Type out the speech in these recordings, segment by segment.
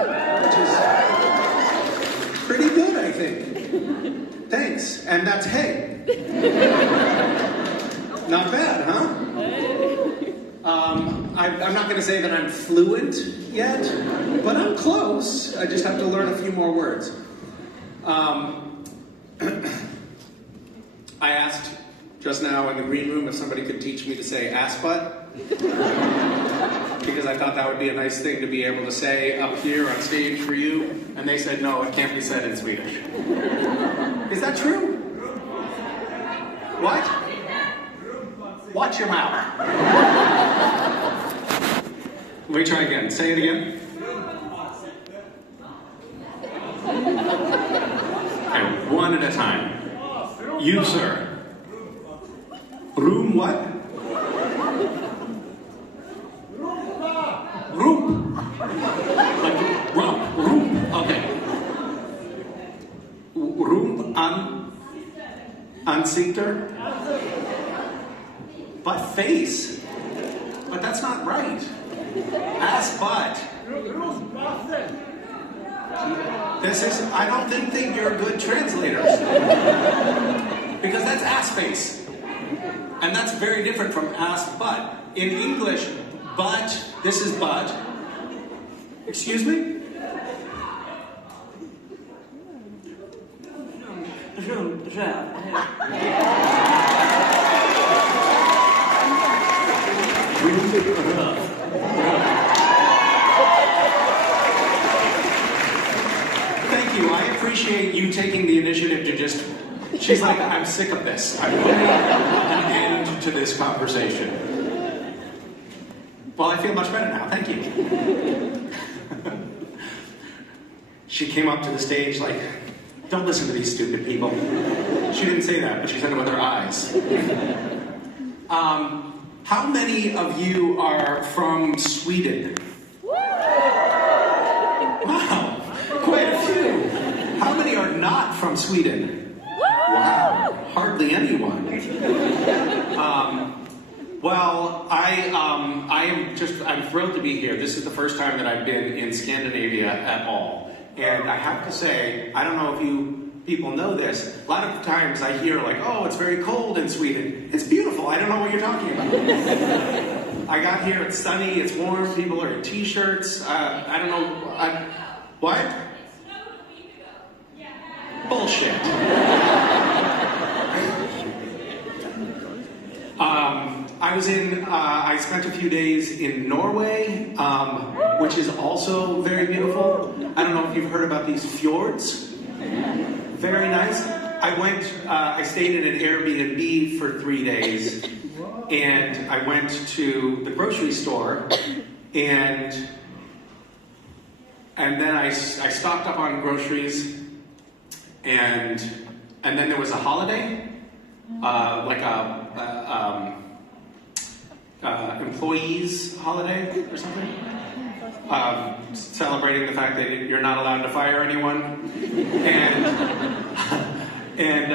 which is pretty good, I think. Thanks. And that's hey. Not bad, huh? I'm not going to say that I'm fluent yet, but I'm close. I just have to learn a few more words. I asked just now in the green room if somebody could teach me to say ass butt, because I thought that would be a nice thing to be able to say up here on stage for you, and they said no, it can't be said in Swedish. Is that true? What? Watch your mouth. Let me try again. Say it again. And one at a time. You, sir. Room what? Room. Like rump. Room. Okay. Room ansikter. But face. But that's not right. Ass butt. This is, I don't think that you're good translators. Because that's ass face. And that's very different from ass butt. In English, butt, this is butt. Excuse me? Thank you. I appreciate you taking the initiative to just... She's like, I'm sick of this. I'm putting an end to this conversation. Well, I feel much better now. Thank you. She came up to the stage like, don't listen to these stupid people. She didn't say that, but she said it with her eyes. How many of you are from Sweden? Wow, quite a few. How many are not from Sweden? Wow, hardly anyone. Well, I'm thrilled to be here. This is the first time that I've been in Scandinavia at all. And I have to say, I don't know if you people know this, a lot of times I hear like, oh, it's very cold in Sweden. It's beautiful, I don't know what you're talking about. I got here, it's sunny, it's warm, people are in t-shirts, I don't know, what? Bullshit. I spent a few days in Norway, which is also very beautiful. I don't know if you've heard about these fjords. Very nice. I stayed in an Airbnb for 3 days, and I went to the grocery store, and then I stocked up on groceries, and then there was a holiday, like employees holiday or something, celebrating the fact that you're not allowed to fire anyone, and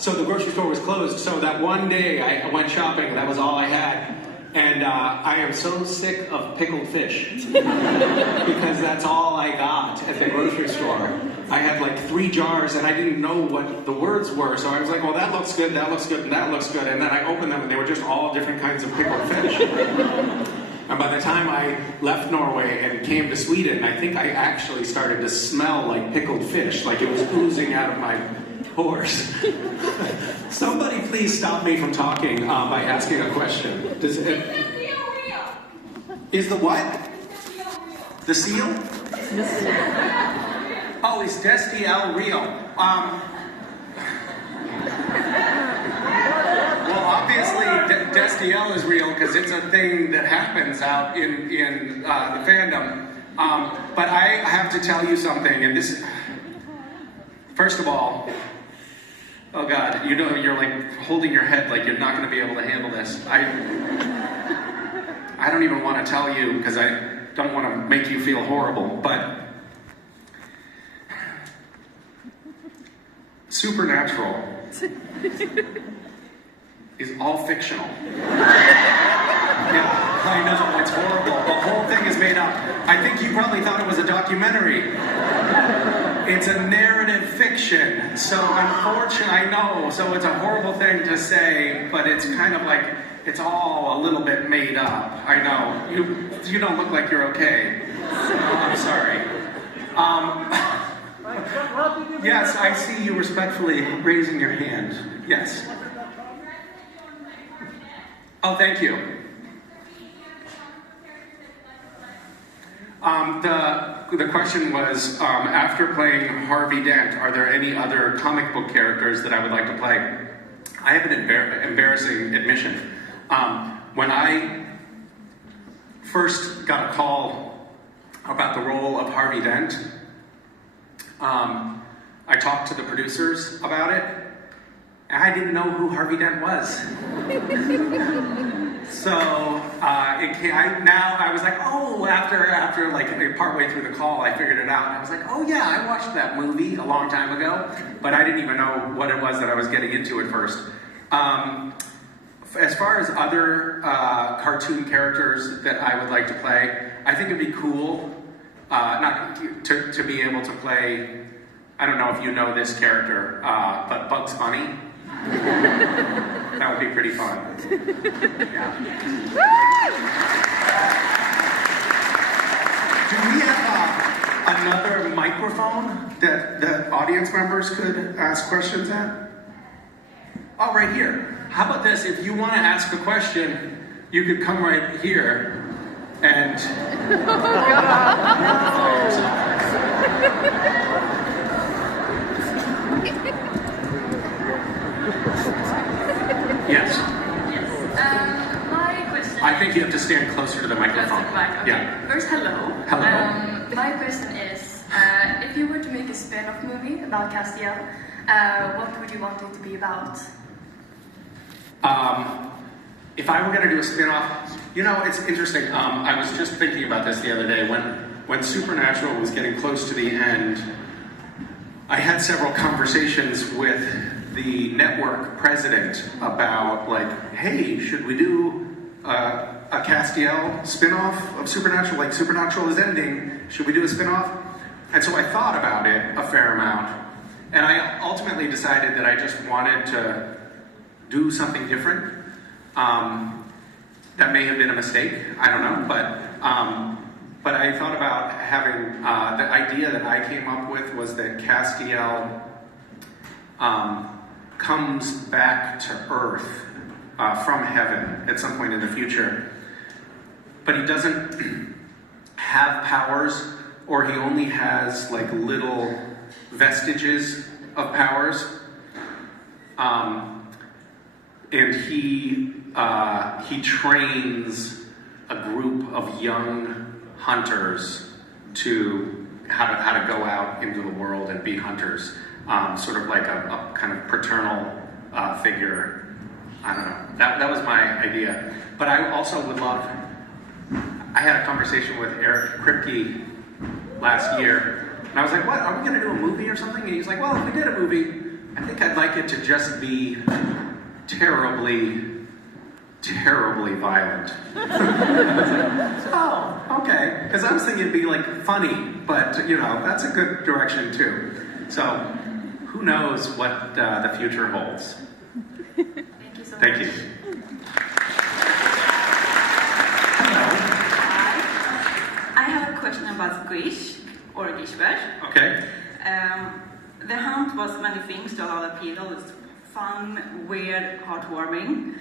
so the grocery store was closed. So that one day I went shopping. That was all I had, and I am so sick of pickled fish because that's all I got at the grocery store. I had like 3 jars, and I didn't know what the words were, so I was like, well, that looks good, and that looks good, and that looks good, and then I opened them, and they were just all different kinds of pickled fish. And by the time I left Norway and came to Sweden, I think I actually started to smell like pickled fish, like it was oozing out of my pores. Somebody please stop me from talking by asking a question. Is the what? The seal? The seal. Oh, is Destiel real? Well, obviously, Destiel is real because it's a thing that happens out in the fandom. But I have to tell you something, and this, first of all, oh God, you know, you're like holding your head like you're not going to be able to handle this. I don't even want to tell you because I don't want to make you feel horrible, but Supernatural is all fictional. Yeah. I know, it's horrible. The whole thing is made up. I think you probably thought it was a documentary. It's a narrative fiction. So unfortunately, I know, so it's a horrible thing to say, but it's kind of like, it's all a little bit made up. I know. You don't look like you're okay. I'm sorry. Yes, I see you respectfully raising your hand. Yes. Oh, thank you. The question was, after playing Harvey Dent, are there any other comic book characters that I would like to play? I have an embarrassing admission. When I first got a call about the role of Harvey Dent, I talked to the producers about it, and I didn't know who Harvey Dent was. So now I was like, oh, after like partway through the call, I figured it out. And I was like, oh yeah, I watched that movie a long time ago, but I didn't even know what it was that I was getting into at first. As far as other cartoon characters that I would like to play, I think it'd be cool to be able to play, I don't know if you know this character, but Bugs Bunny. That would be pretty fun. Yeah. Do we have another microphone that the audience members could ask questions at? Oh, right here. How about this? If you want to ask a question, you could come right here and... Yes. My question. I think you have to stand closer to the microphone. Okay. Yeah. First, hello. Hello. My question is, if you were to make a spin-off movie about Castiel, what would you want it to be about? If I were going to do a spin-off, you know, it's interesting. I was just thinking about this the other day. When Supernatural was getting close to the end, I had several conversations with the network president about, like, hey, should we do a Castiel spin-off of Supernatural? Like, Supernatural is ending. Should we do a spin-off? And so I thought about it a fair amount, and I ultimately decided that I just wanted to do something different. That may have been a mistake, I don't know, but I thought about having, the idea that I came up with was that Castiel comes back to Earth from heaven at some point in the future, but he doesn't have powers, or he only has like little vestiges of powers. And he trains a group of young hunters to how to go out into the world and be hunters, sort of like a kind of paternal figure. I don't know. That was my idea. But I also would love. I had a conversation with Eric Kripke last year, and I was like, "What? Are we going to do a movie or something?" And he's like, "Well, if we did a movie, I think I'd like it to just be terribly, terribly violent." Oh, okay. Because I was thinking it'd be like funny, but you know, that's a good direction too. So, who knows what the future holds? Thank you so much. Thank you. I have a question about Gish, or Gishber. Okay. The hunt was many things to a lot of people. It's fun, weird, heartwarming.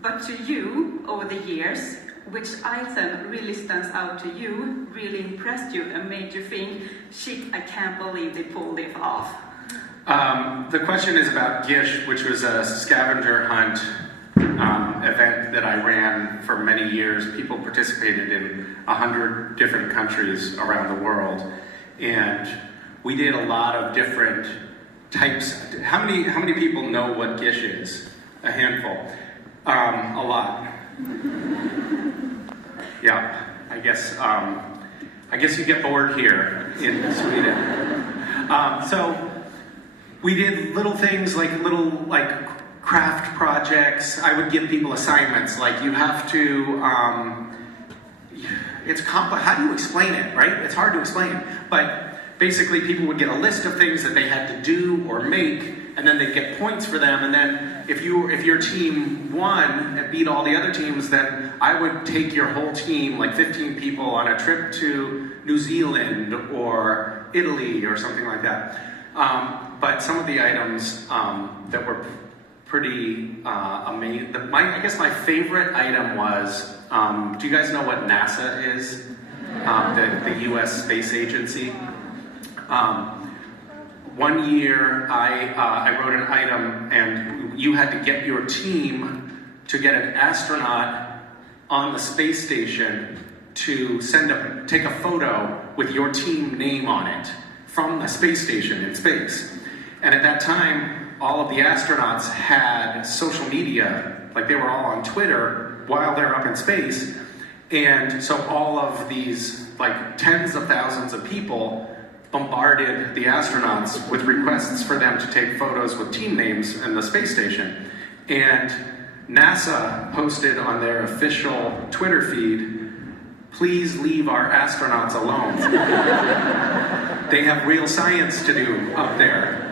But to you, over the years, which item really stands out to you, really impressed you, and made you think, shit, I can't believe they pulled it off? The question is about Gish, which was a scavenger hunt event that I ran for many years. People participated in 100 different countries around the world, and we did a lot of different types. How many people know what Gish is? A handful. A lot. Yeah. I guess you get bored here in Sweden. So we did little things like craft projects. I would give people assignments like you have to how do you explain it, right? It's hard to explain. But basically people would get a list of things that they had to do or make, and then they'd get points for them. And then if your team won and beat all the other teams, then I would take your whole team, like 15 people, on a trip to New Zealand or Italy or something like that. But some of the items that were pretty amazing. I guess my favorite item was, do you guys know what NASA is? The US Space Agency. One year I wrote an item, and you had to get your team to get an astronaut on the space station to take a photo with your team name on it from the space station in space. And at that time, all of the astronauts had social media, like they were all on Twitter while they're up in space. And so all of these, like, tens of thousands of people bombarded the astronauts with requests for them to take photos with team names in the space station. And NASA posted on their official Twitter feed, "Please leave our astronauts alone. They have real science to do up there.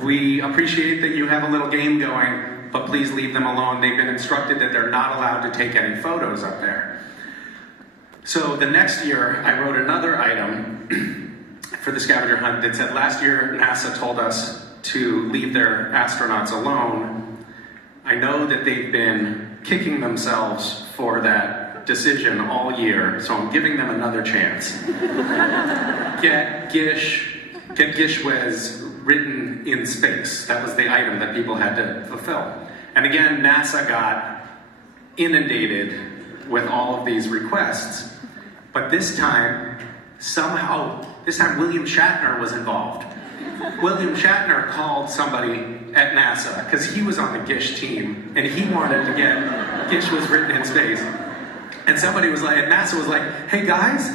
We appreciate that you have a little game going, but please leave them alone. They've been instructed that they're not allowed to take any photos up there." So the next year, I wrote another item for the scavenger hunt that said, "Last year, NASA told us to leave their astronauts alone. I know that they've been kicking themselves for that decision all year, so I'm giving them another chance. Get Gishwez written in space." That was the item that people had to fulfill. And again, NASA got inundated with all of these requests. But this time, William Shatner was involved. William Shatner called somebody at NASA, because he was on the Gish team, and he wanted to get Gish was written in space. And somebody was like, and NASA was like, "Hey guys,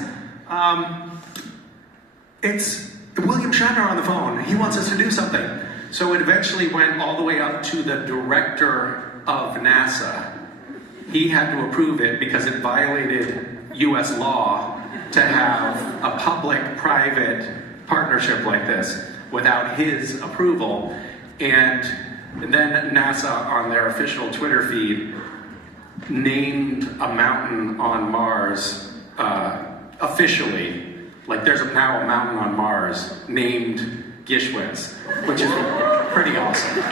it's William Shatner on the phone. He wants us to do something." So it eventually went all the way up to the director of NASA. He had to approve it because it violated US law to have a public-private partnership like this without his approval. And then NASA, on their official Twitter feed, named a mountain on Mars officially. Like, there's now a mountain on Mars named Gishwez, which is pretty awesome.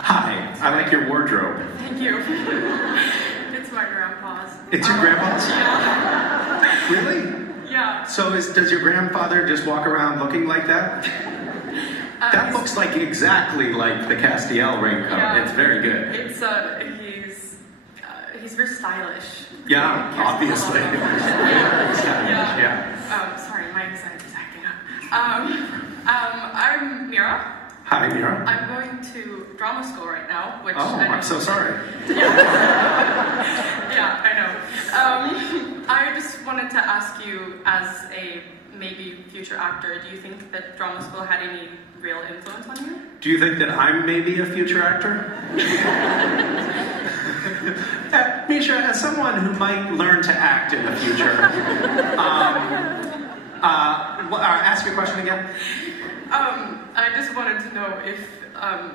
Hi, I like your wardrobe. Thank you. It's my grandpa's. It's your grandpa's? Yeah. Really? Yeah. So does your grandfather just walk around looking like that? That looks like exactly like the Castiel raincoat. Yeah. It's very good. It's he's very stylish. Yeah, obviously. Yeah. Sorry, my anxiety's acting up. I'm Mira. Hi, Mira. I'm going to drama school right now, which I'm so sorry. Yeah, I know. I just wanted to ask you, as a maybe future actor, do you think that drama school had any real influence on you? Do you think that I'm maybe a future actor? Misha, as someone who might learn to act in the future, ask your question again. I just wanted to know if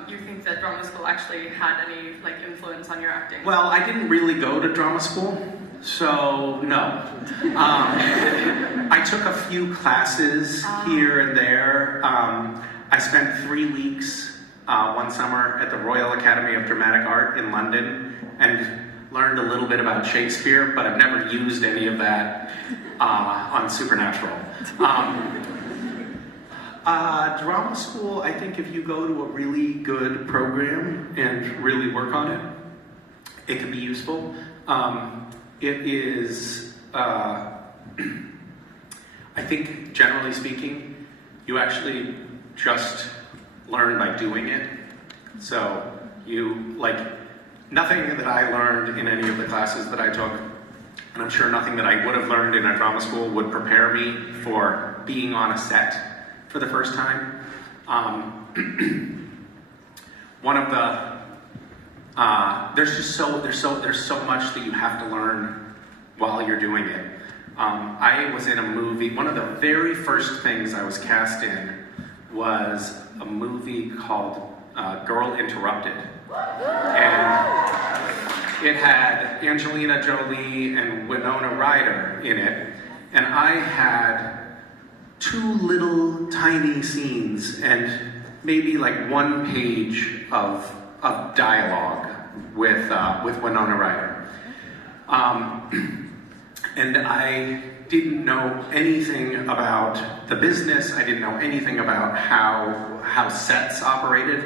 you think that drama school actually had any influence on your acting. Well, I didn't really go to drama school, so no. I took a few classes here and there. I spent 3 weeks one summer at the Royal Academy of Dramatic Art in London and learned a little bit about Shakespeare, but I've never used any of that on Supernatural. Drama school, I think if you go to a really good program and really work on it, it can be useful. It is, I think generally speaking, you actually just learn by doing it. So nothing that I learned in any of the classes that I took, and I'm sure nothing that I would have learned in a drama school would prepare me for being on a set for the first time. One of the there's so much that you have to learn while you're doing it. I was in a movie. One of the very first things I was cast in was a movie called Girl Interrupted, and it had Angelina Jolie and Winona Ryder in it, and I had 2 little tiny scenes and maybe like 1 page of dialogue with Winona Ryder. And I didn't know anything about the business. I didn't know anything about how sets operated.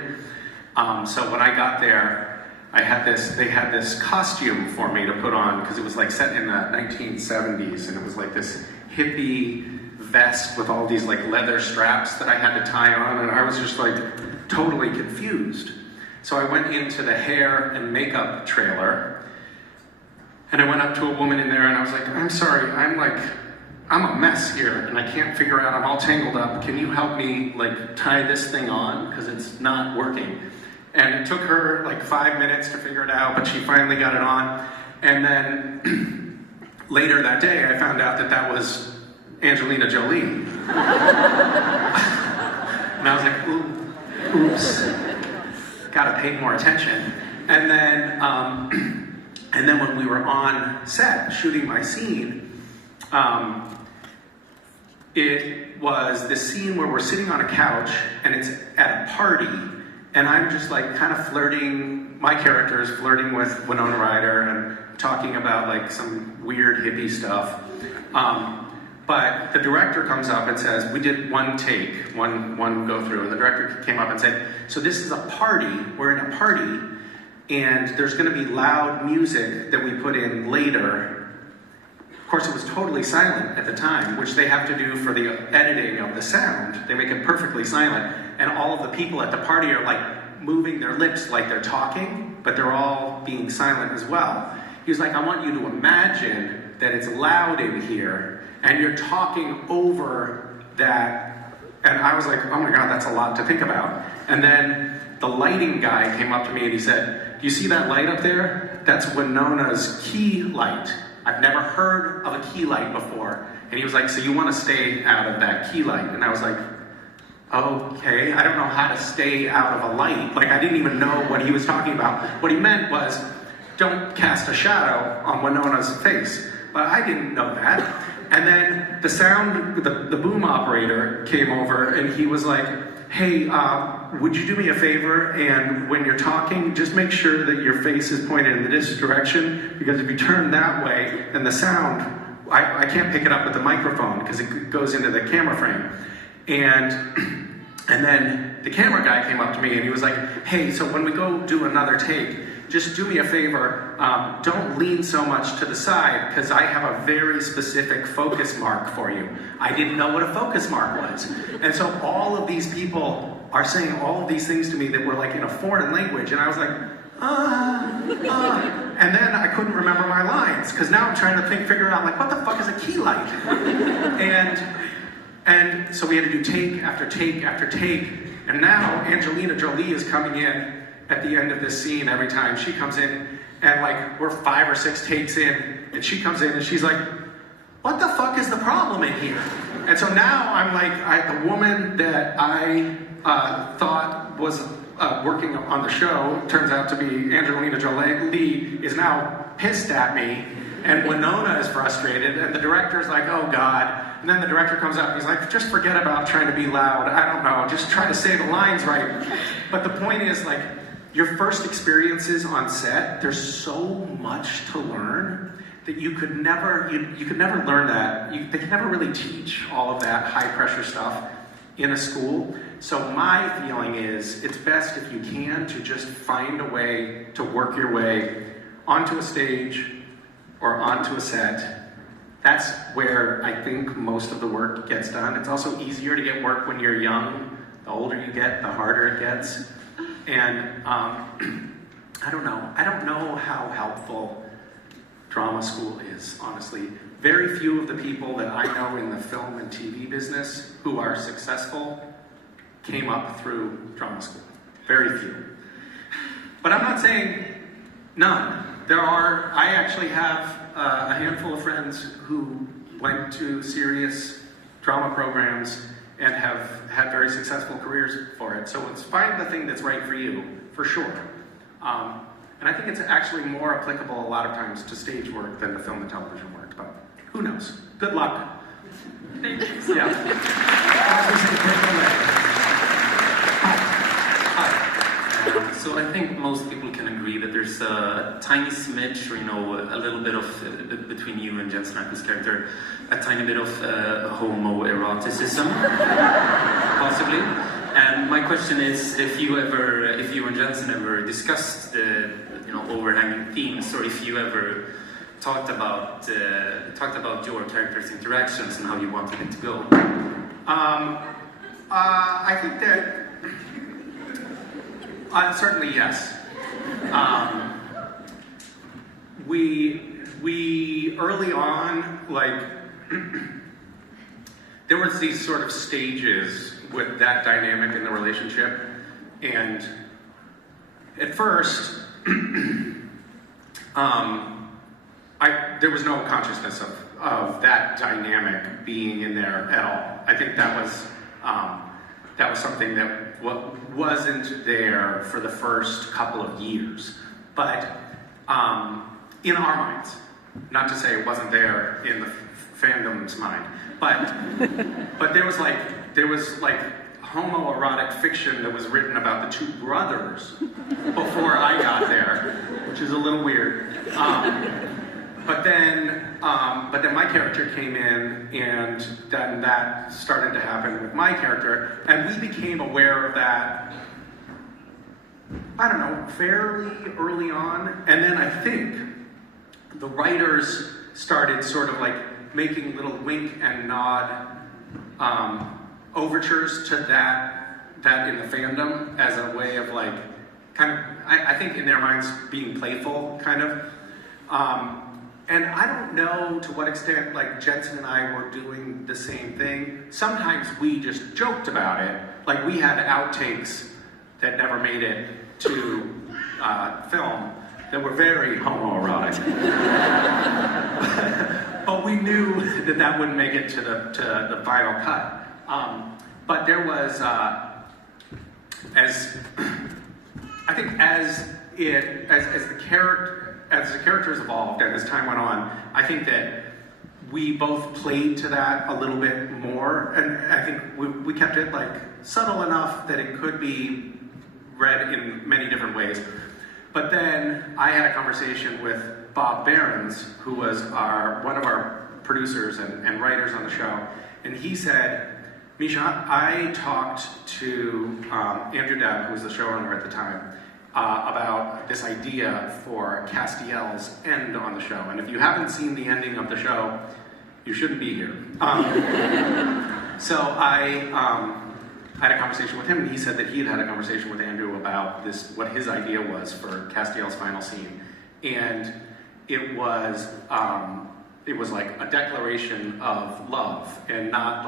So when I got there, they had this costume for me to put on, because it was like set in the 1970s, and it was like this hippie vest with all these like leather straps that I had to tie on, and I was just like totally confused. So I went into the hair and makeup trailer, and I went up to a woman in there and I was like, I'm sorry, I'm a mess here and I can't figure out, I'm all tangled up. Can you help me like tie this thing on? Because it's not working. And it took her like 5 minutes to figure it out, but she finally got it on. And then later that day, I found out that that was Angelina Jolie. And I was like, oops, gotta pay more attention. And then when we were on set shooting my scene, it was this scene where we're sitting on a couch and it's at a party, and I'm just like kind of flirting, my character is flirting with Winona Ryder and talking about like some weird hippie stuff. But the director comes up and says, we did one take, one go through, and the director came up and said, so this is a party, we're in a party, and there's going to be loud music that we put in later. Of course, it was totally silent at the time, which they have to do for the editing of the sound. They make it perfectly silent, and all of the people at the party are like moving their lips like they're talking, but they're all being silent as well. He was like, I want you to imagine that it's loud in here, and you're talking over that. And I was like, oh my God, that's a lot to think about. And then the lighting guy came up to me and he said, do you see that light up there? That's Winona's key light. I've never heard of a key light before. And he was like, so you want to stay out of that key light? And I was like, okay, I don't know how to stay out of a light. Like, I didn't even know what he was talking about. What he meant was, don't cast a shadow on Winona's face. But I didn't know that. And then the sound, the boom operator came over and he was like, hey, would you do me a favor, and when you're talking, just make sure that your face is pointed in this direction, because if you turn that way, then the sound, I can't pick it up with the microphone because it goes into the camera frame. And then the camera guy came up to me and he was like, hey, so when we go do another take, just do me a favor, don't lean so much to the side, because I have a very specific focus mark for you. I didn't know what a focus mark was. And so all of these people are saying all of these things to me that were like in a foreign language, and I was like, and then I couldn't remember my lines, because now I'm trying to figure out, like, what the fuck is a key light? And so we had to do take after take after take, and now Angelina Jolie is coming in at the end of this scene. Every time she comes in, and like we're 5 or 6 takes in, and she comes in and she's like, what the fuck is the problem in here? And so now I'm like, the woman that I thought was working on the show, turns out to be Angelina Jolie, is now pissed at me, and Winona is frustrated, and the director's like, oh God. And then the director comes up and he's like, just forget about trying to be loud, I don't know, just try to say the lines right. But the point is, like, your first experiences on set, there's so much to learn that you could never learn that. They can never really teach all of that high pressure stuff in a school. So my feeling is, it's best if you can to just find a way to work your way onto a stage or onto a set. That's where I think most of the work gets done. It's also easier to get work when you're young. The older you get, the harder it gets. And I don't know how helpful drama school is, honestly. Very few of the people that I know in the film and TV business who are successful came up through drama school. Very few. But I'm not saying None. I actually have a handful of friends who went to serious drama programs and have had very successful careers for it. So it's find the thing that's right for you, for sure. And I think it's actually more applicable a lot of times to stage work than to film and television work, but who knows? Good luck. Thank you so much. So I think most people can agree that there's a tiny smidge, or a little bit of between you and Jensen Ackles' character, a tiny bit of homoeroticism, possibly. And my question is, if you and Jensen ever discussed overhanging themes, or if you ever talked about your character's interactions and how you wanted it to go. I think that certainly yes. We early on, there was these sort of stages with that dynamic in the relationship, and at first, there was no consciousness of that dynamic being in there at all. I think that was something that wasn't there for the first couple of years, but in our minds, not to say it wasn't there in the fandom's mind, but there was homoerotic fiction that was written about the two brothers before I got there, which is a little weird. But then my character came in, and then that started to happen with my character, and we became aware of that, I don't know, fairly early on. And then I think the writers started sort of making little wink and nod overtures to that in the fandom as a way of I think in their minds being playful, kind of. And I don't know to what extent Jensen and I were doing the same thing. Sometimes we just joked about it. We had outtakes that never made it to film that were very homoerotic. But we knew that wouldn't make it to the final cut. But there was, as the characters evolved and as time went on, I think that we both played to that a little bit more, and I think we kept it subtle enough that it could be read in many different ways. But then I had a conversation with Bob Behrens, who was one of our producers and writers on the show, and he said, Misha, I talked to Andrew Dabb, who was the showrunner at the time, about this idea for Castiel's end on the show. And if you haven't seen the ending of the show, you shouldn't be here. So I had a conversation with him, and he said that he had a conversation with Andrew about what his idea was for Castiel's final scene. And it was like a declaration of love, and not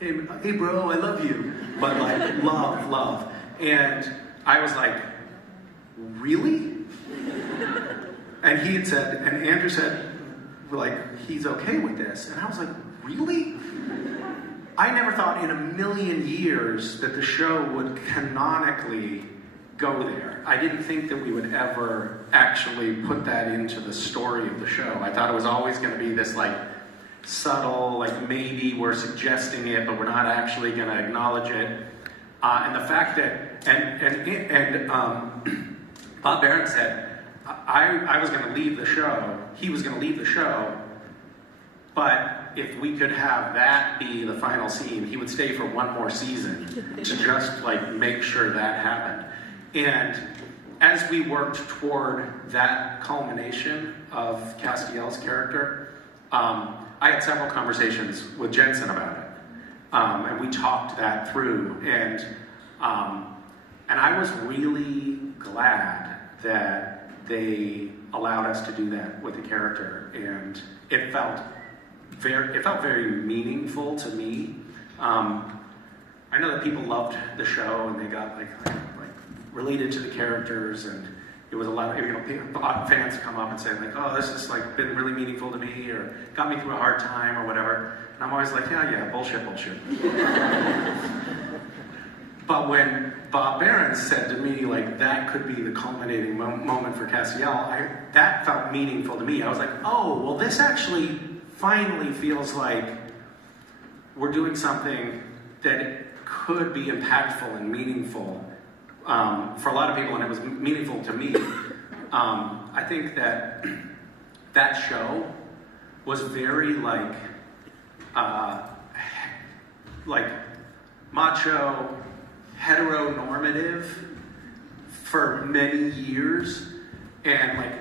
hey bro, I love you, but love. And I was like, really? And he had said, and Andrew said, he's okay with this. And I was like, really? I never thought in a million years that the show would canonically go there. I didn't think that we would ever actually put that into the story of the show. I thought it was always going to be this subtle, maybe we're suggesting it, but we're not actually going to acknowledge it. And the fact that, Bob Behrens said, I was going to leave the show, he was going to leave the show, but if we could have that be the final scene, he would stay for one more season to just make sure that happened. And as we worked toward that culmination of Castiel's character, I had several conversations with Jensen about it, and we talked that through, and I was really glad that they allowed us to do that with the character, and it felt very meaningful to me. I know that people loved the show, and they got related to the characters, and it was a lot of, fans come up and say like, oh, this has like been really meaningful to me, or got me through a hard time, or whatever. And I'm always like, yeah, bullshit. But when Bob Behrens said to me, like, that could be the culminating moment for Castiel, that felt meaningful to me. I was like, oh, well, this actually finally feels like we're doing something that could be impactful and meaningful for a lot of people, and it was meaningful to me. I think that show was very like macho, heteronormative for many years, and like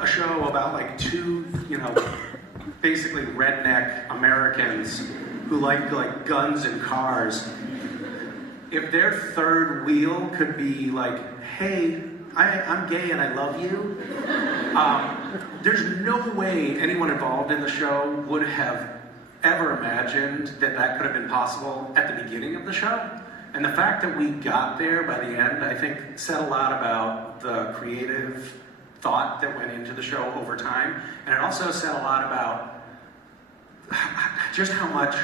a show about like two, basically redneck Americans who like guns and cars. If their third wheel could be like, hey, I'm gay and I love you, there's no way anyone involved in the show would have ever imagined that could have been possible at the beginning of the show. And the fact that we got there by the end, I think, said a lot about the creative thought that went into the show over time. And it also said a lot about just how much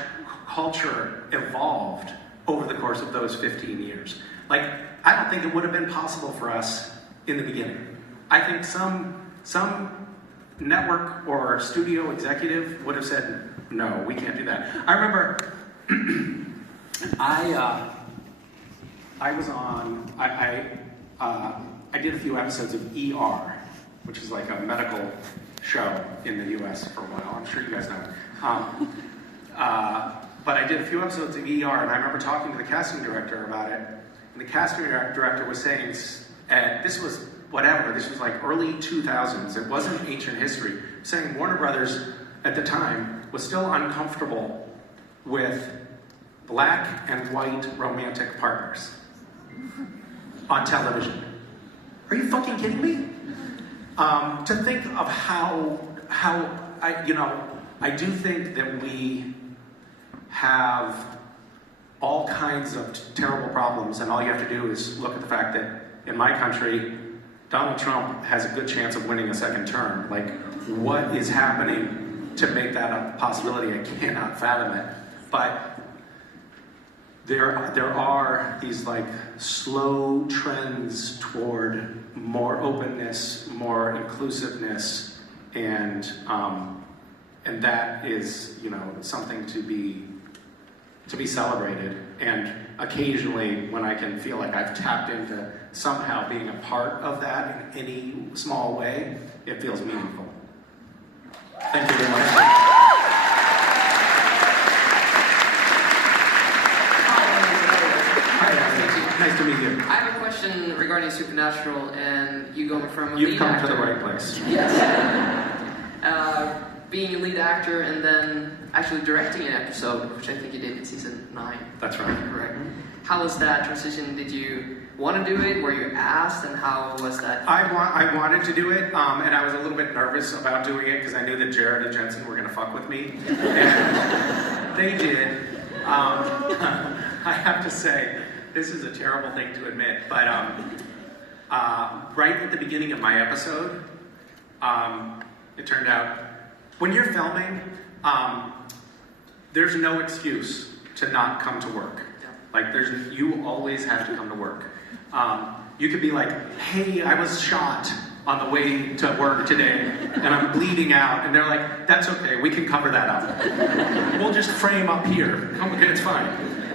culture evolved over the course of those 15 years. Like, I don't think it would have been possible for us in the beginning. I think some network or studio executive would have said, no, we can't do that. I remember I did a few episodes of ER, which is like a medical show in the US for a while. I'm sure you guys know. But I did a few episodes of ER, and I remember talking to the casting director about it. And the casting director was saying, this was like early 2000s. It wasn't ancient history. Saying Warner Brothers at the time was still uncomfortable with black and white romantic partners on television. Are you fucking kidding me? To think of how I do think that we have all kinds of terrible problems, and all you have to do is look at the fact that in my country, Donald Trump has a good chance of winning a second term. Like, what is happening to make that a possibility? I cannot fathom it. But there are these like slow trends toward more openness, more inclusiveness, and that is, something to be celebrated. And occasionally, when I can feel like I've tapped into somehow being a part of that in any small way, it feels meaningful. Thank you very much. Hi, nice to meet you. I have a question regarding Supernatural and you going from a You've lead come actor. to the right place. Yes. Being a lead actor and then actually directing an episode, which I think you did in season 9. That's right. Correct. How was that transition? Did you want to do it? Were you asked? And how was that? I wanted to do it, and I was a little bit nervous about doing it because I knew that Jared and Jensen were going to fuck with me. And they did. I have to say, this is a terrible thing to admit, but right at the beginning of my episode, it turned out, when you're filming, there's no excuse to not come to work. Like, you always have to come to work. You could be like, hey, I was shot on the way to work today, and I'm bleeding out. And they're like, that's okay, we can cover that up. We'll just frame up here. It's fine.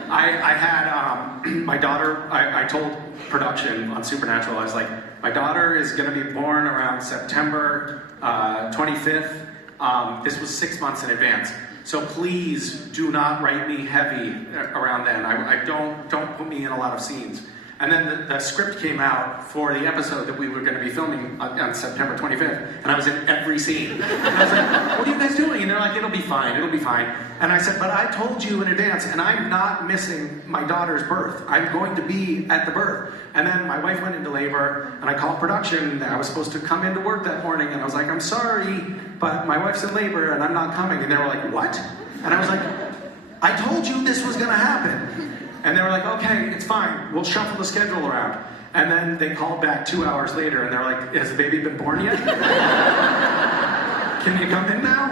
I had my daughter, I told production on Supernatural, I was like, my daughter is going to be born around September 25th. This was 6 months in advance. So please do not write me heavy around then. I don't put me in a lot of scenes. And then the script came out for the episode that we were going to be filming on September 25th, and I was in every scene. And I was like, what are you guys doing? And they're like, it'll be fine. And I said, but I told you in advance, and I'm not missing my daughter's birth. I'm going to be at the birth. And then my wife went into labor, and I called production. I was supposed to come into work that morning, and I was like, I'm sorry, but my wife's in labor, and I'm not coming. And they were like, what? And I was like, I told you this was going to happen. And they were like, okay, it's fine. We'll shuffle the schedule around. And then they called back 2 hours later and they're like, has the baby been born yet? Can you come in now?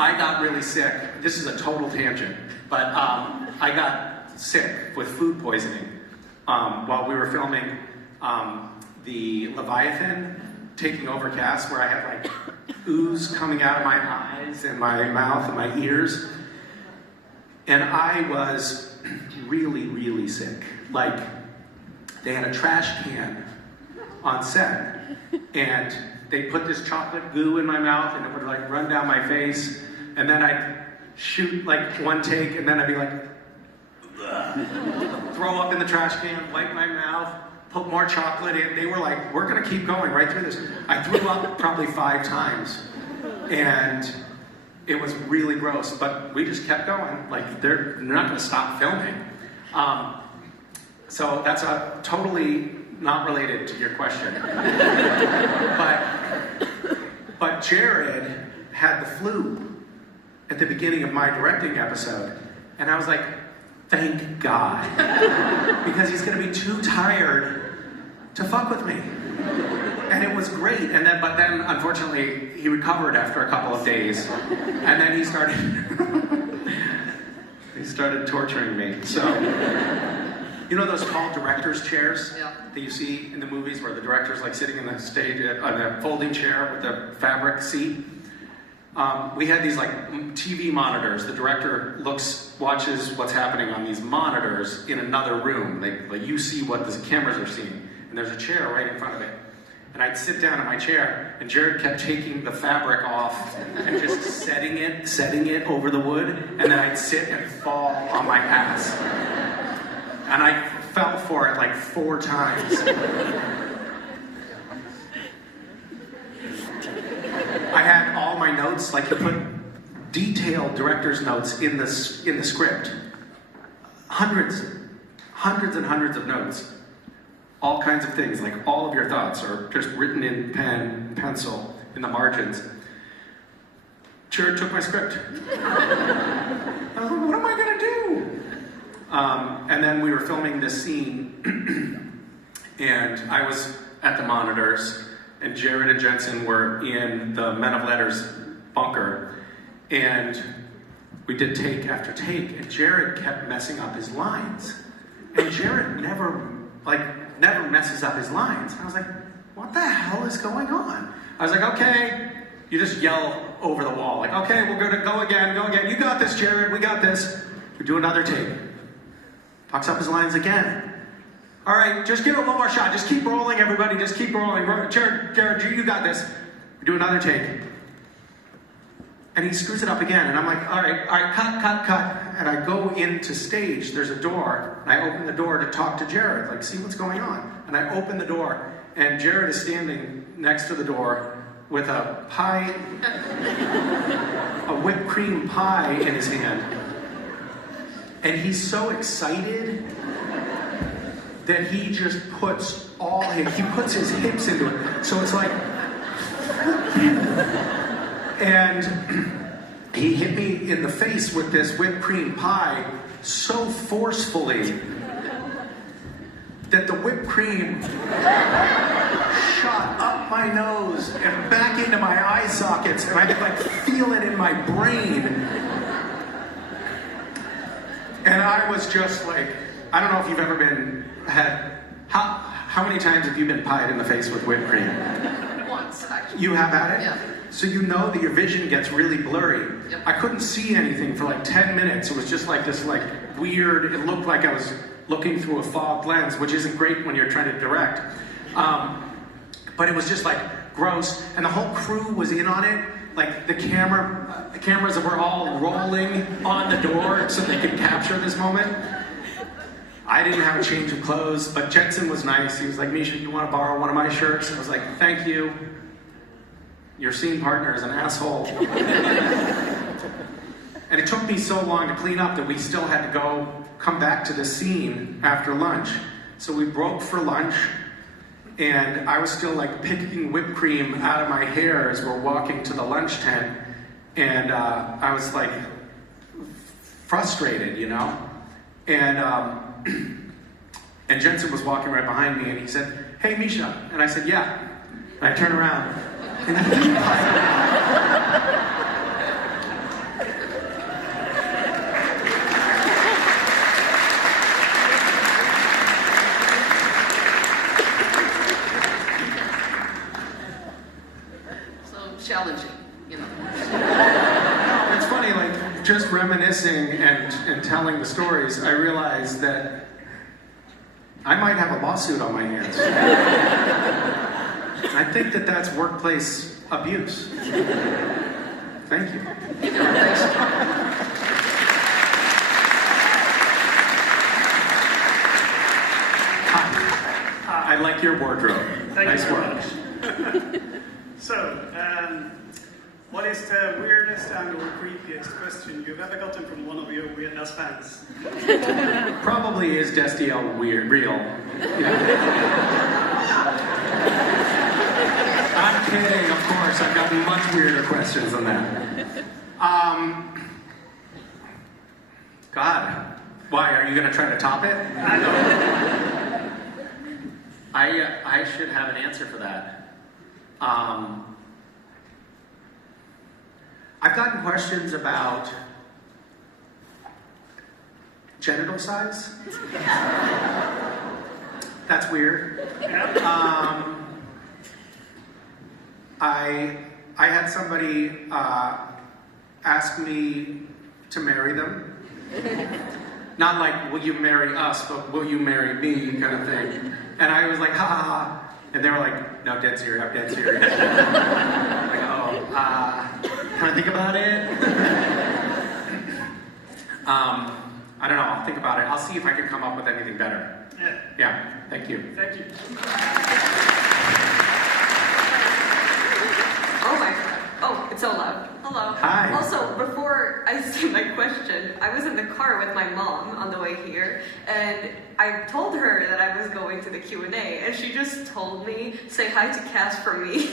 I got really sick. This is a total tangent, but I got sick with food poisoning while we were filming the Leviathan Taking Over cast, where I had like ooze coming out of my eyes and my mouth and my ears. And I was really, really sick. Like, they had a trash can on set, and they put this chocolate goo in my mouth, and it would like run down my face, and then I'd shoot like one take, and then I'd be like, ugh, throw up in the trash can, wipe my mouth, put more chocolate in. They were like, we're gonna keep going right through this. I threw up probably 5 times, and it was really gross, but we just kept going. Like, they're not gonna stop filming. So that's a totally not related to your question. But Jared had the flu at the beginning of my directing episode, and I was like, thank God, because he's gonna be too tired to fuck with me. And it was great, but then unfortunately he recovered after a couple of days, and then he started torturing me. So, you know those tall director's chairs that you see in the movies where the director's like sitting in the stage on a folding chair with a fabric seat? We had these like TV monitors. The director watches what's happening on these monitors in another room. Like you see what the cameras are seeing, and there's a chair right in front of it. And I'd sit down in my chair, and Jared kept taking the fabric off and just setting it over the wood, and then I'd sit and fall on my ass. And I fell for it like 4 times. I had all my notes, like you put detailed director's notes in the script. Hundreds and hundreds of notes. All kinds of things, like all of your thoughts are just written in pen, pencil, in the margins. Jared took my script. I was like, what am I gonna do? And then we were filming this scene, and I was at the monitors, and Jared and Jensen were in the Men of Letters bunker, and we did take after take, and Jared kept messing up his lines. And Jared never messes up his lines. And I was like, what the hell is going on? I was like, okay, you just yell over the wall, like, okay, we're gonna go again. You got this, Jared, we got this. We do another take. Fucks up his lines again. All right, just give it one more shot. Just keep rolling, everybody. Just keep rolling. Jared, you got this. We do another take. And he screws it up again. And I'm like, all right, cut. And I go into stage. There's a door. And I open the door to talk to Jared, like, see what's going on. And I open the door. And Jared is standing next to the door with a pie, a whipped cream pie in his hand. And he's so excited that he just puts his hips into it. So it's like, and he hit me in the face with this whipped cream pie so forcefully that the whipped cream shot up my nose and back into my eye sockets, and I could like feel it in my brain. And I was just like, I don't know if you've ever how many times have you been pied in the face with whipped cream? Once, actually. You have had it? Yeah. So you know that your vision gets really blurry. Yep. I couldn't see anything for like 10 minutes. It was just like this like weird, it looked like I was looking through a fogged lens, which isn't great when you're trying to direct. But it was just like gross, and the whole crew was in on it. Like the cameras were all rolling on the door so they could capture this moment. I didn't have a change of clothes, but Jensen was nice. He was like, Misha, you want to borrow one of my shirts? I was like, thank you. Your scene partner is an asshole. And it took me so long to clean up that we still had to come back to the scene after lunch. So we broke for lunch, and I was still like picking whipped cream out of my hair as we're walking to the lunch tent. And I was like frustrated, you know? And And Jensen was walking right behind me, and he said, "Hey, Misha." And I said, "Yeah." And I turned around, and he challenging, you know. It's funny, like, just reminiscing and telling the stories, I realized that I might have a lawsuit on my hands. I think that that's workplace abuse. Thank you. Hi. I like your wardrobe. Nice work. So, what is the weirdest and or creepiest question you've ever gotten from one of your Weirdness fans? Probably is Destiel weird, real. I'm kidding, of course. I've gotten much weirder questions than that. God, why, are you going to try to top it? I should have an answer for that. I've gotten questions about genital size. That's weird. I had somebody ask me to marry them. Not like, will you marry us, but will you marry me kind of thing. And I was like, ha ha ha. And they were like, no, dead serious, I'm dead serious. Like, oh, can I think about it? I don't know, I'll think about it. I'll see if I can come up with anything better. Yeah, thank you. Thank you. Oh my god. Oh, it's so loud. Hello. Hi. Also, before I say my question, I was in the car with my mom on the way here, and I told her that I was going to the Q&A, and she just told me, say hi to Cass from me.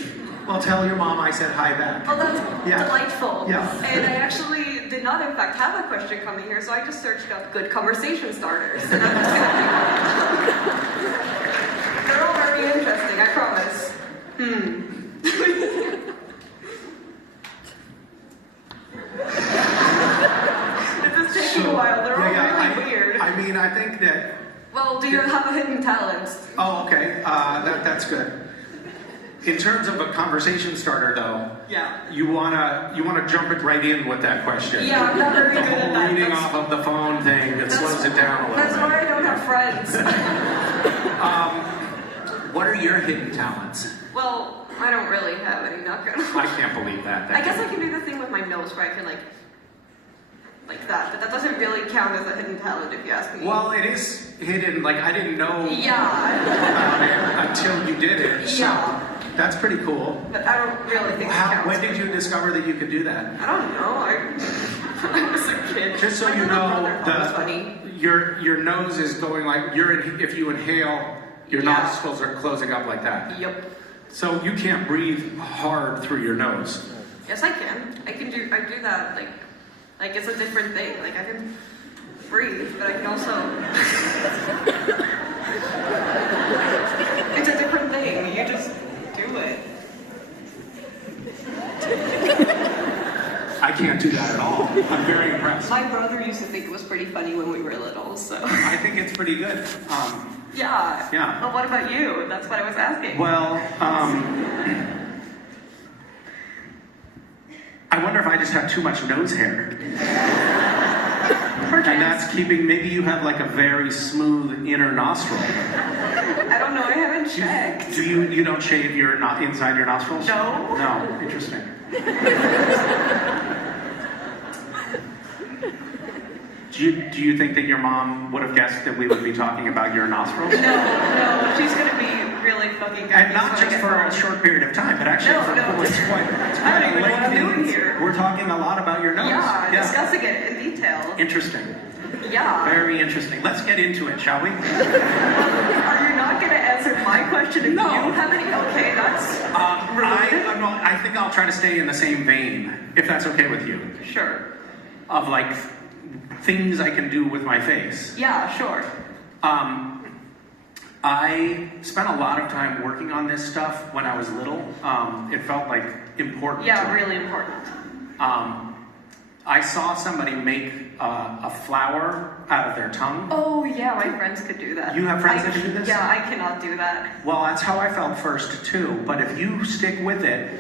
Well, tell your mom I said hi back. Oh, that's delightful. Yeah. And I actually did not, in fact, have a question coming here, so I just searched up good conversation starters, and I'm just gonna They're all very interesting, I promise. This is taking a while. They're all really weird. I mean, I think that... Well, do you have a hidden talent? Oh, okay. That's good. In terms of a conversation starter, though, Yeah. you wanna jump it right in with that question. Yeah, I'm not very The good at whole that. reading off of the phone thing that slows it down a little That's bit. why I don't have friends. What are your hidden talents? Well, I don't really have any, not gonna I can't believe that. I guess I can do the thing with my nose where I can like that, but that doesn't really count as a hidden talent if you ask me. Well, it is hidden. Like, I didn't know Yeah. about it until you did it. So Yeah. that's pretty cool. But I don't really think it counts. When did you discover that you could do that? I don't know. I was a kid. Just so My you little know, brother thought it was funny. your nose is going like if you inhale, your Yeah. nostrils are closing up like that. Yep. So you can't breathe hard through your nose. Yes, I can. I do that like it's a different thing. Like I can breathe, but I can also. It's a different thing. You just do it. I can't do that at all. I'm very impressed. My brother used to think it was pretty funny when we were little, so. I think it's pretty good. Yeah. Yeah. But what about you? That's what I was asking. Well, I wonder if I just have too much nose hair. And that's keeping, maybe you have like a very smooth inner nostril. I don't know, I haven't checked. Do you don't shave your inside your nostrils? No. No, interesting. Do you think that your mom would have guessed that we would be talking about your nostrils? No, she's gonna be really fucking And not just for a short period of time, but actually No. it's quite I don't even know what I'm doing lengthy. here. We're talking a lot about your nose. Yeah, discussing it in detail. Interesting. Yeah. Very interesting. Let's get into it, shall we? Are you not gonna answer my question if No. you have any? Okay, that's rude. I think I'll try to stay in the same vein, if that's okay with you. Sure. Of like things I can do with my face. Yeah, sure. I spent a lot of time working on this stuff when I was little. It felt like important. Yeah, to me. really important. I saw somebody make a flower out of their tongue. Oh yeah, my friends could do that. You have friends that can do this? Yeah, I cannot do that. Well, that's how I felt first too. But if you stick with it,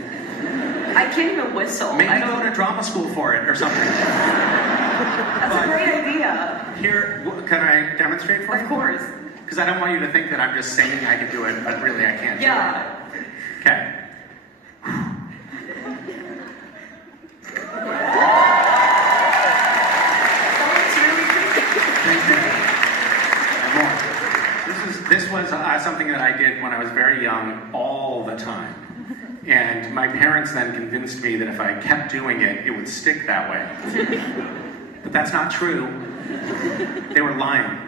I can't even whistle. maybe go to drama school for it or something. That's a great idea. Here, can I demonstrate for you? Of course. Because I don't want you to think that I'm just saying I can do it, but really I can't. Yeah. Do it. Okay. This was something that I did when I was very young, all the time. And my parents then convinced me that if I kept doing it, it would stick that way. But that's not true. They were lying.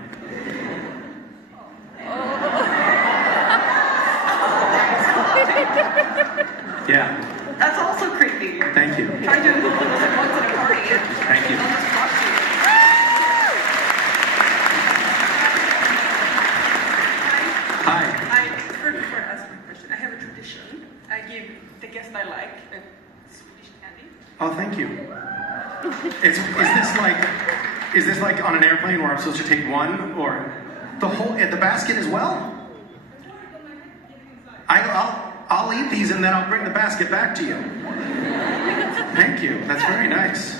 Yeah. That's also creepy. Thank you. Try doing those at once at a party. Thank you. Hi. Before I ask my question, I have a tradition. I give the guest I like a Swedish candy. Oh, thank you. Is this like on an airplane where I'm supposed to take one, or the basket as well? I'll eat these and then I'll bring the basket back to you. Thank you. That's very nice.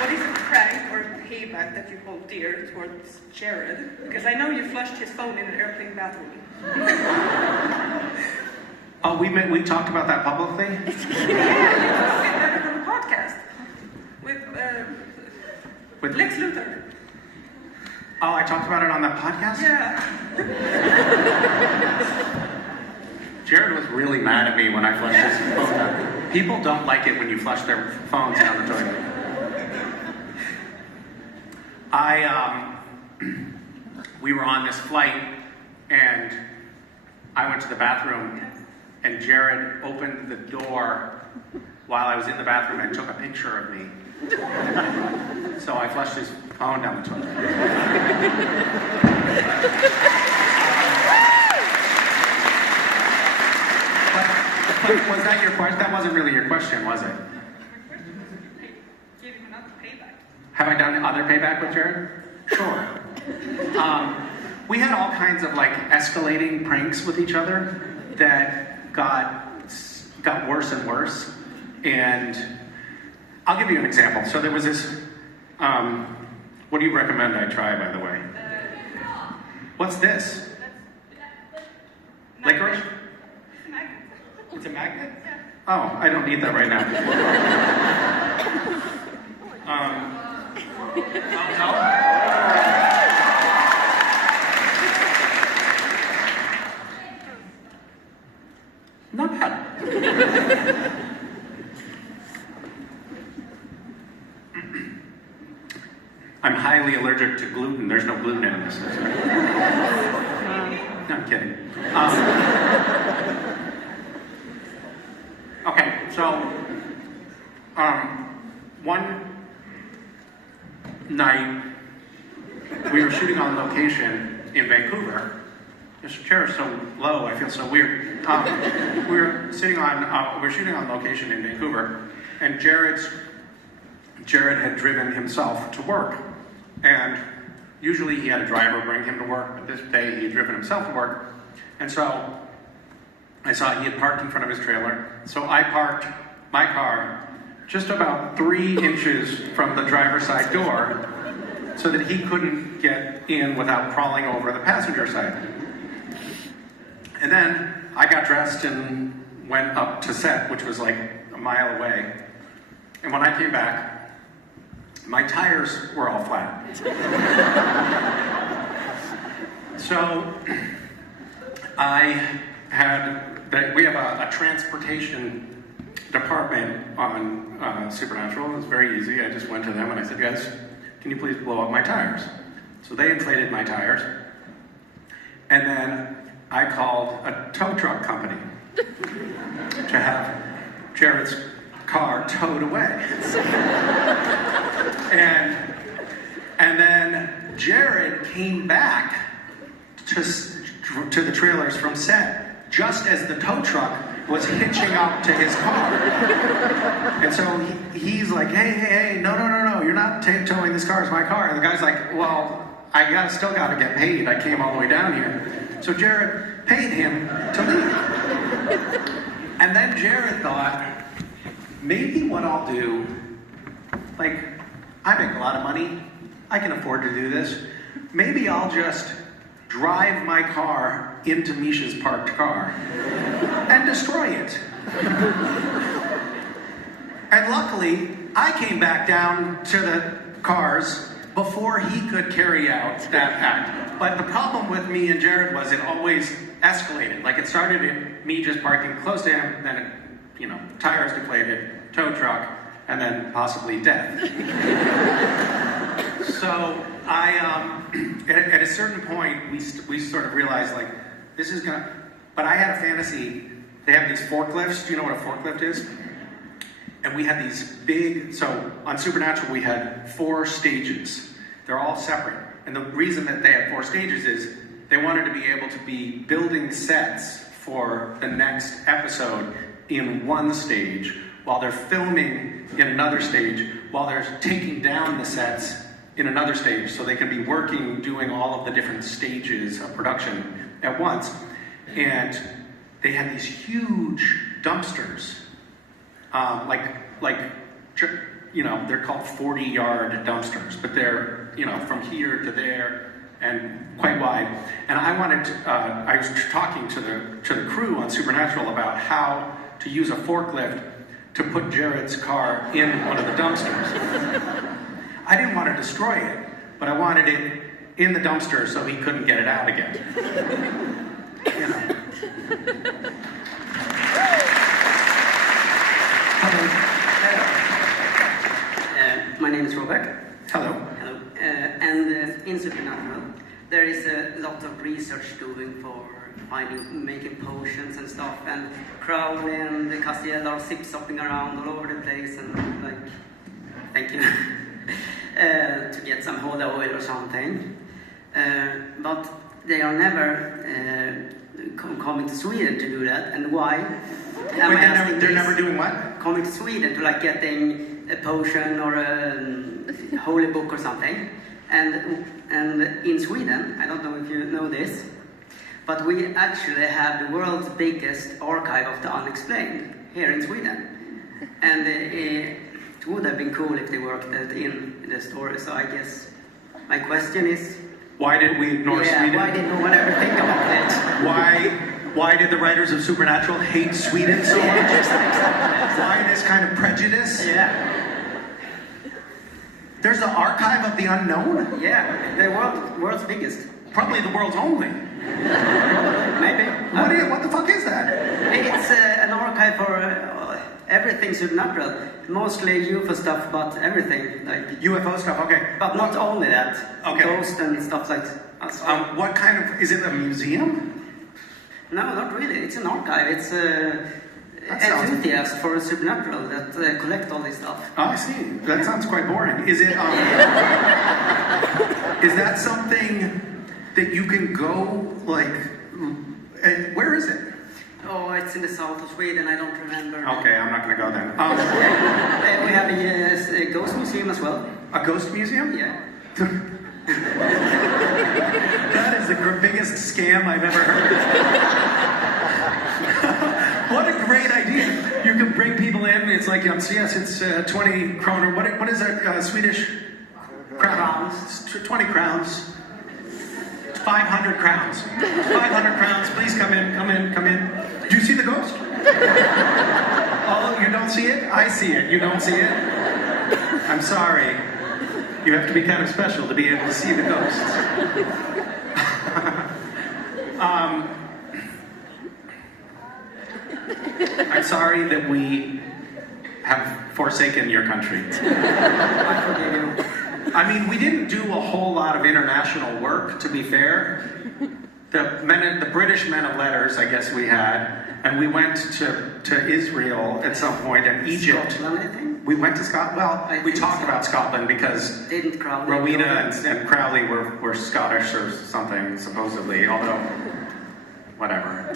What is a prank or payback that you hold dear towards Jared? Because I know you flushed his phone in an airplane bathroom. Oh, we talked about that publicly? Yeah, you posted that on a podcast with Lex Luthor. Oh, I talked about it on that podcast? Yeah. Jared was really mad at me when I flushed his phone down. People don't like it when you flush their phones down the toilet. We were on this flight, and I went to the bathroom, and Jared opened the door while I was in the bathroom and took a picture of me. So I flushed his phone down the toilet. But was that your question? That wasn't really your question, was it? Give him another payback. Have I done other payback with Jared? Sure. We had all kinds of like escalating pranks with each other that got worse and worse. And I'll give you an example. So there was this, what do you recommend I try, by the way? What's this? Licorice? It's a magnet? Oh, I don't need that right now. Not bad. I'm highly allergic to gluten. There's no gluten in this. No, I'm kidding. Okay, so one night we were shooting on location in Vancouver. This chair is so low, I feel so weird. We were shooting on location in Vancouver, and Jared had driven himself to work. And usually he had a driver bring him to work, but this day he had driven himself to work. And so I saw he had parked in front of his trailer. So I parked my car just about 3 inches from the driver's side door so that he couldn't get in without crawling over the passenger side. And then I got dressed and went up to set, which was like a mile away. And when I came back, my tires were all flat. So we have a transportation department on Supernatural. It was very easy. I just went to them and I said, guys, can you please blow up my tires? So they inflated my tires. And then I called a tow truck company to have Jared's car towed away. And came back to the trailers from set just as the tow truck was hitching up to his car. And so he's like, hey, no, you're not towing this car, it's my car. And the guy's like, well, I still gotta get paid. I came all the way down here. So Jared paid him to leave. And then Jared thought, maybe what I'll do, like, I make a lot of money, I can afford to do this. Maybe I'll just drive my car into Misha's parked car and destroy it. And luckily, I came back down to the cars before he could carry out that act. But the problem with me and Jared was it always escalated. Like, it started in me just parking close to him, then it, tires deflated, tow truck, and then possibly death. So at a certain point, we sort of realized, like, this is gonna, but I had a fantasy. They have these forklifts. Do you know what a forklift is? And we had these big, so on Supernatural we had 4 stages. They're all separate. And the reason that they had 4 stages is they wanted to be able to be building sets for the next episode in one stage, while they're filming in another stage, while they're taking down the sets in another stage, so they can be working, doing all of the different stages of production at once. And they had these huge dumpsters, they're called 40-yard dumpsters, but they're, from here to there and quite wide. And I was talking to the crew on Supernatural about how to use a forklift to put Jared's car in one of the dumpsters. I didn't want to destroy it, but I wanted it in the dumpster so he couldn't get it out again. My name is Robert. Hello. Hello. And in Supernatural, there is a lot of research doing for making potions and stuff, and Crowley and the Castiel are zip-zopping around all over the place and thinking to get some holy oil or something. But they are never coming to Sweden to do that. And why? They're never doing what? Coming to Sweden to getting a potion or a holy book or something. And in Sweden, I don't know if you know this, but we actually have the world's biggest archive of the unexplained here in Sweden. And it would have been cool if they worked that in the story. So I guess my question is, why did we ignore Sweden? Why did no one ever think about it? Why did the writers of Supernatural hate Sweden so much? Exactly. Why this kind of prejudice? Yeah. There's the archive of the unknown? Yeah, the world's biggest. Probably the world's only. Maybe. What the fuck is that? It's an archive for everything Supernatural. Mostly UFO stuff, but everything. UFO stuff, okay. But not only that. Okay. Ghosts and stuff like that. What kind of, is it a museum? No, not really. It's an archive. It's enthusiasts for Supernatural that collect all this stuff. Oh, I see. That sounds quite boring. Is it, is that something that you can go, where is it? Oh, it's in the south of Sweden. I don't remember. Okay, I'm not going to go then. We have a ghost museum as well. A ghost museum? Yeah. That is the biggest scam I've ever heard. What a great idea. You can bring people in. It's like, yes, it's 20 kroner. What is that Swedish? Crowns. 20 crowns. 500 crowns. 500 crowns. Please come in. Do you see the ghost? Oh, you don't see it? I see it. You don't see it? I'm sorry. You have to be kind of special to be able to see the ghosts. I'm sorry that we have forsaken your country. I forgive you. I mean, we didn't do a whole lot of international work, to be fair. The British men of letters, I guess we had, and we went to Israel at some point, and Egypt. Scotland, I think. We went to Scotland. Well, I we think talked so. about Scotland because Didn't Crowley? Rowena and Crowley were Scottish or something, supposedly, although, whatever.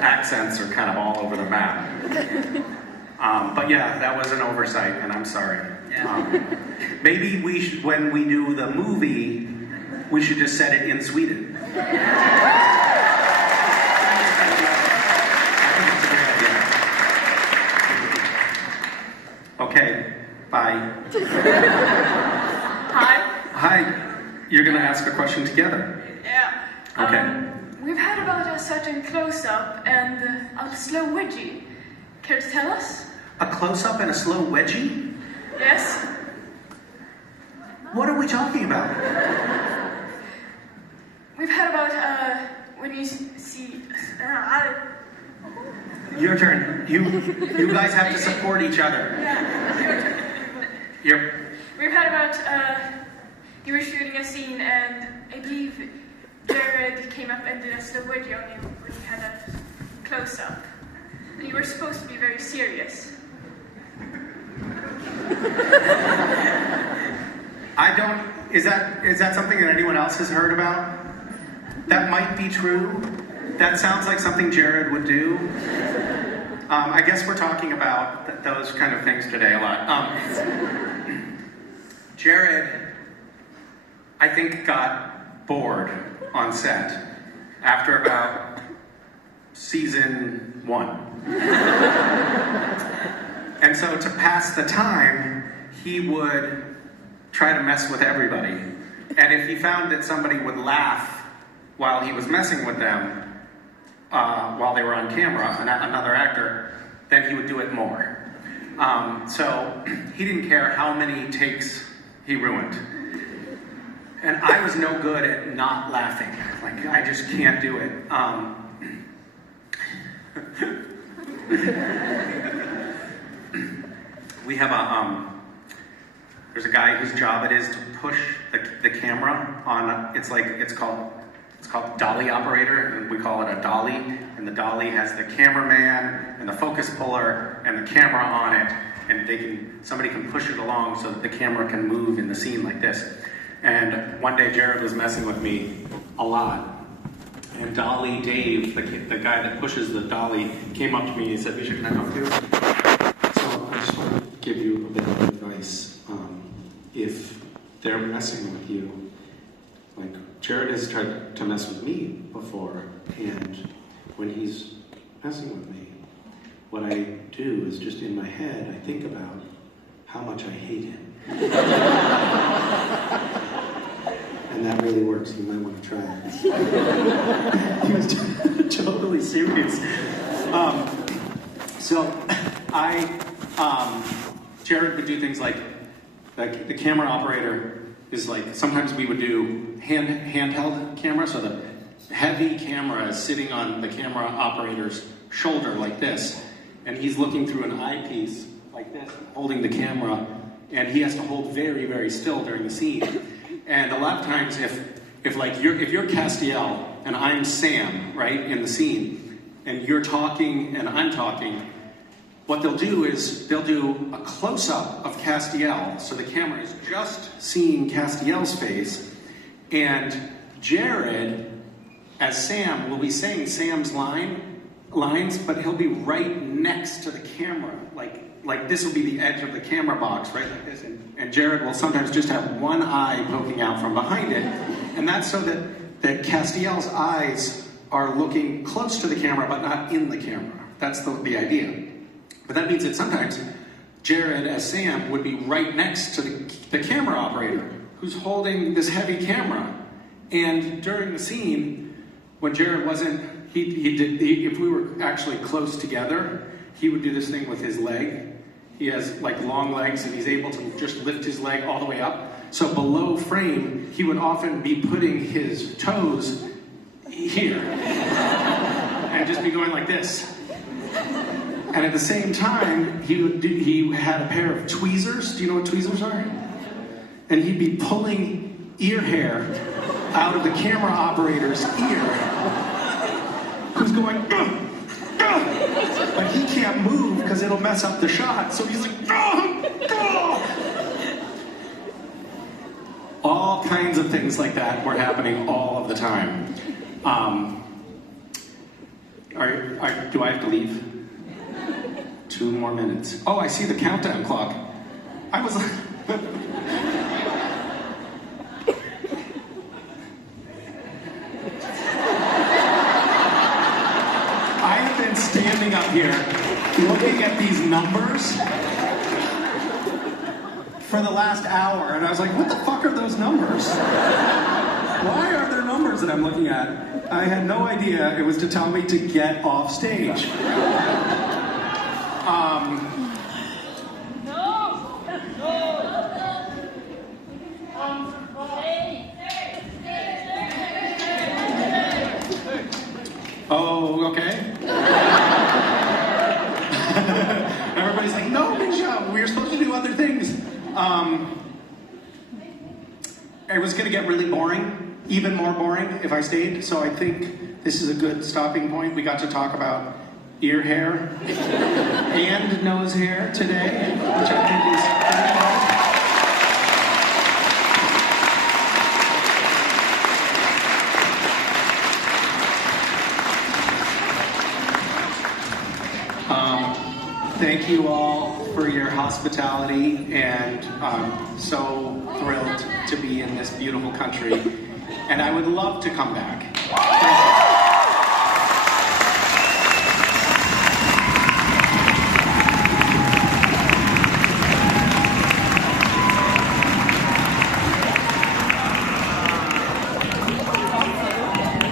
Accents are kind of all over the map. But yeah, that was an oversight, and I'm sorry. Yeah. Maybe we should, when we do the movie, we should just set it in Sweden. I think it's a great idea. Okay, bye. Hi. Hi, you're gonna ask a question together. Yeah. Okay. We've heard about a certain close-up and a slow wedgie. Care to tell us? A close-up and a slow wedgie? Yes. What are we talking about? We've heard about when you see. Your turn. You guys have to support each other. Yeah. Your turn. Yep. We've heard about you were shooting a scene, and I believe Jared came up and did a slow wedgie on you when you had a close-up. And you were supposed to be very serious. Is that something that anyone else has heard about? That might be true. That sounds like something Jared would do. I guess we're talking about those kind of things today a lot. Jared, I think, got bored on set after about season 1. And so to pass the time, he would try to mess with everybody. And if he found that somebody would laugh while he was messing with them, while they were on camera, another actor, then he would do it more. So he didn't care how many takes he ruined. And I was no good at not laughing. Like, I just can't do it. We have there's a guy whose job it is to push the camera on, it's called dolly operator, and we call it a dolly, and the dolly has the cameraman and the focus puller and the camera on it, and somebody can push it along so that the camera can move in the scene like this. And one day Jared was messing with me a lot, and Dolly Dave, the guy that pushes the dolly, came up to me and he said, "Misha, can I help you?" So I just want to give you a bit of advice. If they're messing with you, like Jared has tried to mess with me before, and when he's messing with me, what I do is just in my head, I think about how much I hate him. And that really works. You might want to try it. He was totally serious. Jared would do things like the camera operator is like, sometimes we would do handheld camera, so the heavy camera is sitting on the camera operator's shoulder like this, and he's looking through an eyepiece like this, holding the camera, and he has to hold very, very still during the scene. And a lot of times, if you're Castiel and I'm Sam, right, in the scene, and you're talking and I'm talking, what they'll do is they'll do a close-up of Castiel, so the camera is just seeing Castiel's face, and Jared, as Sam, will be saying Sam's lines, but he'll be right next to the camera, like this will be the edge of the camera box, right, like this, and Jared will sometimes just have one eye poking out from behind it, and that's so that Castiel's eyes are looking close to the camera, but not in the camera. That's the idea. But that means that sometimes Jared, as Sam, would be right next to the camera operator, who's holding this heavy camera. And during the scene, when Jared wasn't, if we were actually close together, he would do this thing with his leg. He has like long legs, and he's able to just lift his leg all the way up. So below frame, he would often be putting his toes here and just be going like this. And at the same time, he had a pair of tweezers. Do you know what tweezers are? And he'd be pulling ear hair out of the camera operator's ear, who's going, "Gah!" But he can't move because it'll mess up the shot. So he's like, "Gah! Gah!" All kinds of things like that were happening all of the time. Do I have to leave? 2 more minutes. Oh, I see the countdown clock. I was like... I have been standing up here looking at these numbers for the last hour, and I was like, what the fuck are those numbers? Why are there numbers that I'm looking at? I had no idea it was to tell me to get off stage. Oh, okay. Everybody's like, no, Misha, we were supposed to do other things. It was going to get really boring, even more boring if I stayed, so I think this is a good stopping point. We got to talk about ear hair and nose hair today, which I think is pretty fun. Thank you all for your hospitality, and I'm so thrilled to be in this beautiful country, and I would love to come back. Thank you.